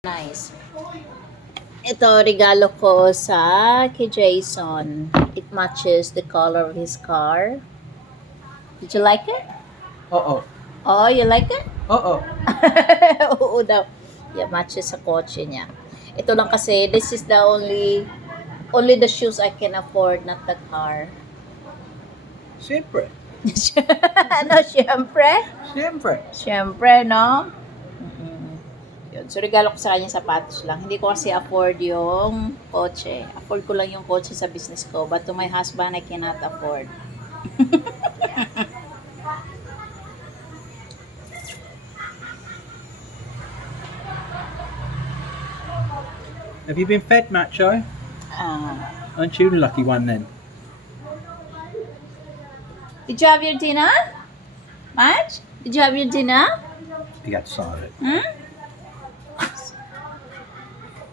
Nice. Ito, regalo ko sa kay Jason. It matches the color of his car. Did you like it? Oo. Oh, you like it? Oo. Oo daw. Yeah, matches sa kotse niya. Ito lang kasi, this is the only the shoes I can afford, not the car. Siyempre. Ano, syempre? Siyempre. Syempre, no? Mm-mm. Yun. So, regalo ko sa kanya sapatos lang. Hindi ko kasi afford yung kotse. Afford ko lang yung kotse sa business ko. But to my husband, I cannot afford. Have you been fed, Macho? Ah. Aren't you the lucky one then? Did you have your dinner? Match? Did you have your dinner? You got silent. Hmm?